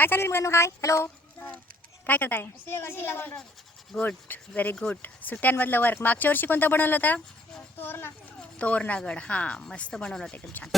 काय चालेल मुलांनो हाय हॅलो काय करताय? गुड व्हेरी गुड सुट्ट्यांमधलं वर्क मागच्या वर्षी कोणतं बनवलं होतं? तोरणा. तोरणागड. हां मस्त बनवलं होतं एकदम छान.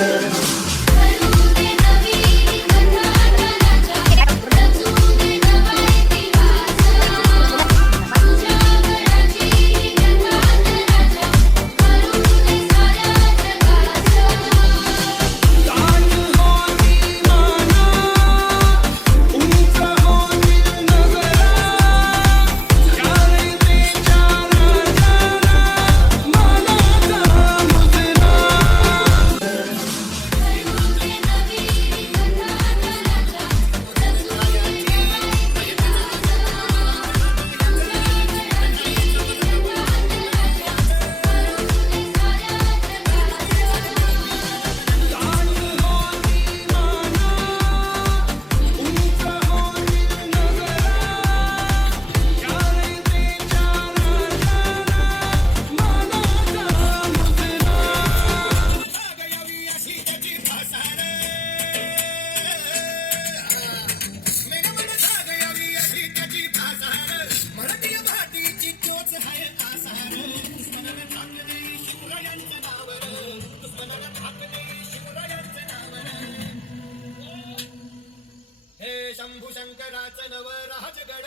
शंभू शंकराच नव राजगड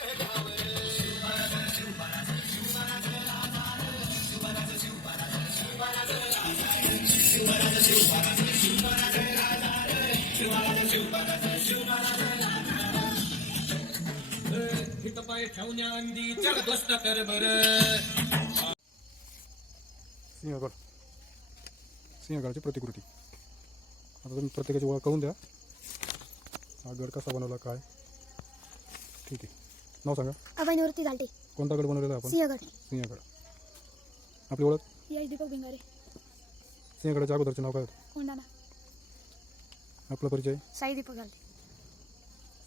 हित पाय ठेवण्याआधी चल दोस्त कर सिंहगड. सिंहगडाची प्रतिकृती. आता तुम्ही प्रत्येकाची ओळख करून द्या. हा गड कसा बनवला काय? ठीक आहे. नाव सांगा. अभय निवृत्ती घालटे कोणता गड बनवलेला आपण? सिंहगड. सिंहगड. आपली ओळख? यश दीपक भिंगारे. सिंहगडाच्या अगोदरचे नाव काय होतं? कोंडाणा आपला परिचय? साई दीपक घालटे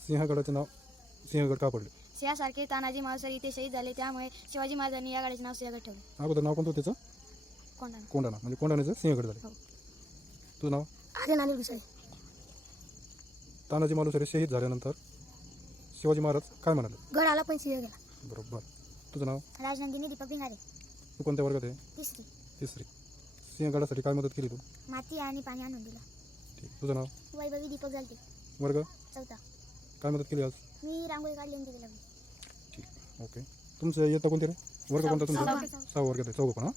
सिंहगडाचे नाव? सिंहगड का पडले? सिंहासारखे तानाजी मावसर इथे शहीद झाले त्यामुळे शिवाजी महाराजांनी या गाडीचे नाव सिंहगड ठेवले. अगोदर नाव कोणतं होतं त्याचं? कोंडाणा कोंडाणा म्हणजे कोंडाण्याचं सिंहगड झाले. हो. तुझं नाव? आर्यन अनिल घुसळे तानाजी मालुसरे शहीद झाल्यानंतर शिवाजी महाराज काय म्हणाले? गड आला पण सिंह गेला. बरोबर. तुझं नाव? राजनंदिनी दीपक भिंगारे. तू कोणत्या वर्गात आहे? तिसरी. तिसरी. सिंहगडासाठी काय मदत केली तू? माती आणि पाणी आणून दिला. ठीक. तुझं नाव? वैभवी दीपक घालते वर्ग? चौथा. काय मदत केली आज? मी रांगोळी काढली आणि तिथे लावली ठीक. ओके. तुमचं येतं कोणते रे? वर्ग कोणता तुमचा. सहा वर्गात आहे. चौघं पण हां?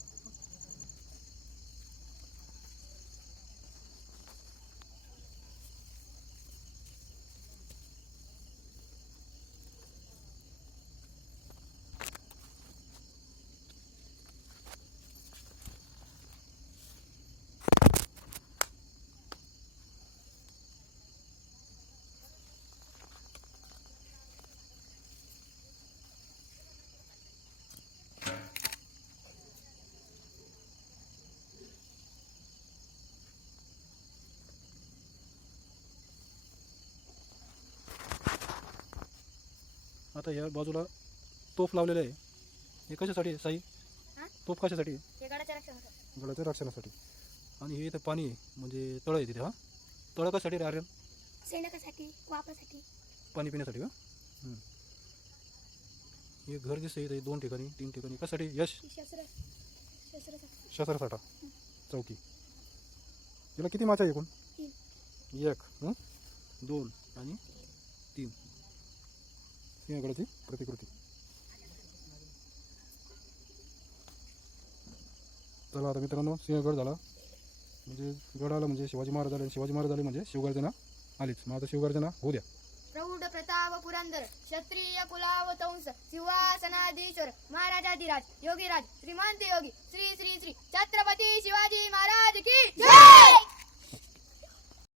आता या बाजूला तोफ लावलेलं आहे. हे कशासाठी आहे साई? हां? तोफ कशासाठी? आहे? हे गडाच्या रक्षणासाठी. गडाच्या रक्षणासाठी. आणि हे इथं पाणी आहे म्हणजे तळं आहे तिथे हां? तळं कशासाठी रे आर्यन? सैनिकासाठी वापरासाठी. पाणी पिण्यासाठी का? हं. हे घर दिसतं इथं दोन ठिकाणी तीन ठिकाणी. कशासाठी? यश? शस्त्र शस्त्रासाठी. शस्त्रसाठा. चौकी. याला किती माचा आहे एकूण? तीन. एक हं? दोन आणि तीन. सिंहगडाची प्रतिकृती. चला आता मित्रांनो सिंहगड झाला. म्हणजे गड आला म्हणजे शिवाजी महाराज आले शिवाजी महाराज आले म्हणजे शिवगर्जना आलीच. मग आता शिवगर्जना होऊ द्या. प्रौढ प्रताप पुरंदर क्षत्रिय कुलावतंस सिंहासनाधीश्वर महाराजाधिराज योगीराज श्रीमंत योगी श्री श्री श्री छत्रपती शिवाजी महाराज की जय!